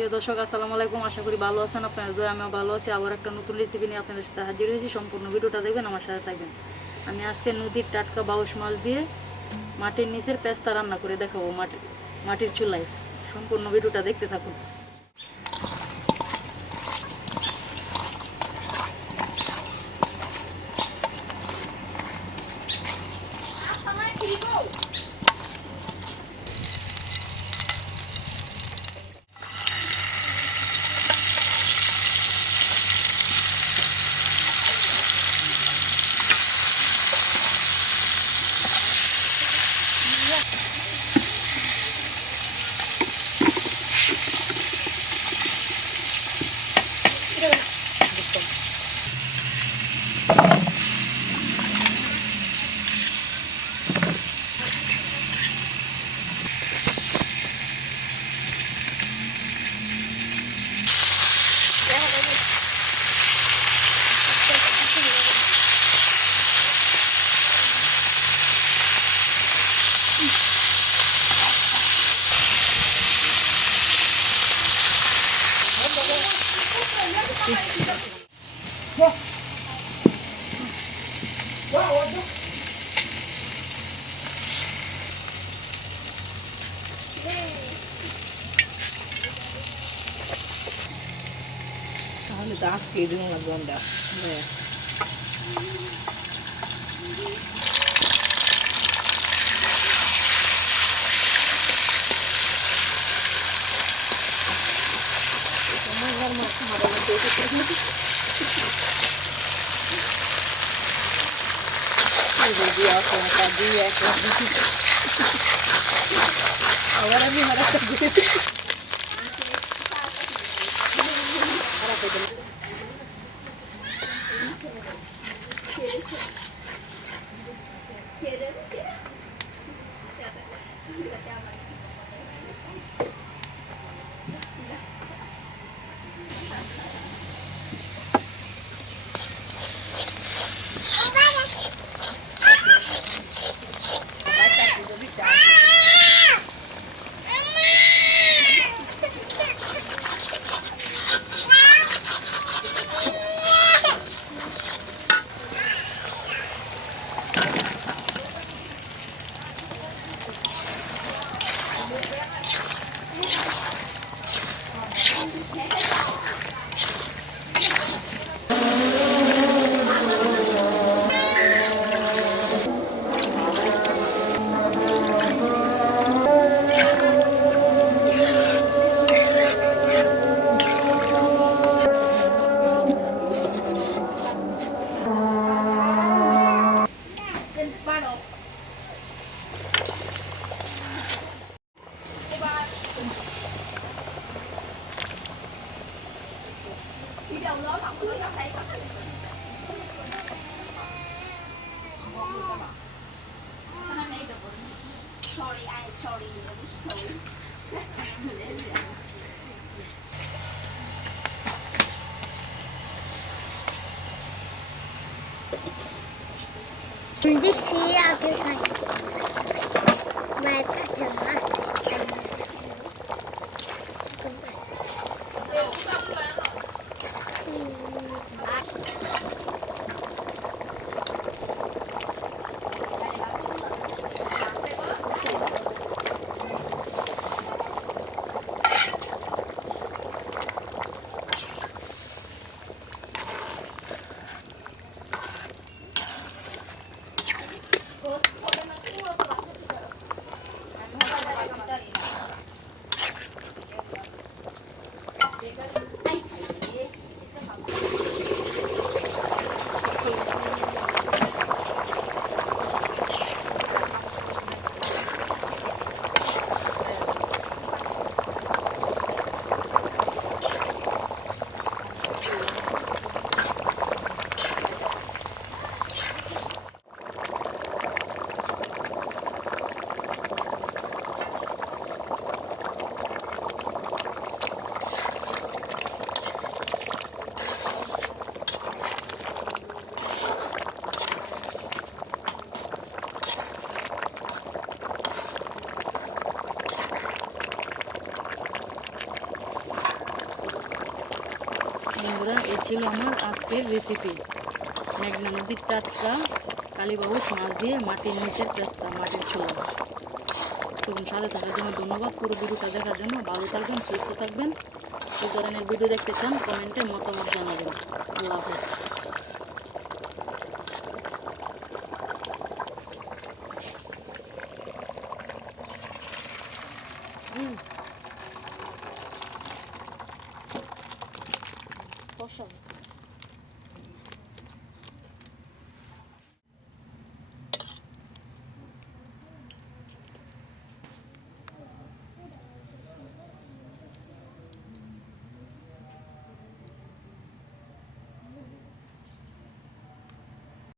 প্রিয় দর্শক আসসালামু আলাইকুম। আশা করি ভালো আছেন, আপনাদের আমিও ভালো আছি। আবার একটা নতুন রেসিপি নিয়ে আপনাদের সাথে হাজির হয়েছি। সম্পূর্ণ ভিডিওটা দেখবেন, আমার সাথে থাকবেন। আমি আজকে নদীর টাটকা বাউশ মাছ দিয়ে মাটির নিচের পেস্তা রান্না করে দেখাবো মাটির চুলায়। সম্পূর্ণ ভিডিওটা দেখতে থাকুন। তাহলে তো আজকে দিন লাগবে আমরা ahora mi hara Dixi akhir kali. Mereka cemas. বন্ধুরা, এই ছিল আমার আজকের রেসিপি, মেঘনা নদীর টাটকা কালীবাউস মাছ দিয়ে মাটির নিচের পেস্তা, মাটির ছোলা। তখন সাথে থাকার জন্য ধন্যবাদ। পুরো ভিডিওটা দেখার জন্য ভালো থাকবেন, সুস্থ থাকবেন। এই ধরনের ভিডিও দেখতে চান কমেন্টে মতামত জানাবেন। আল্লাহ হাফেজ। কষা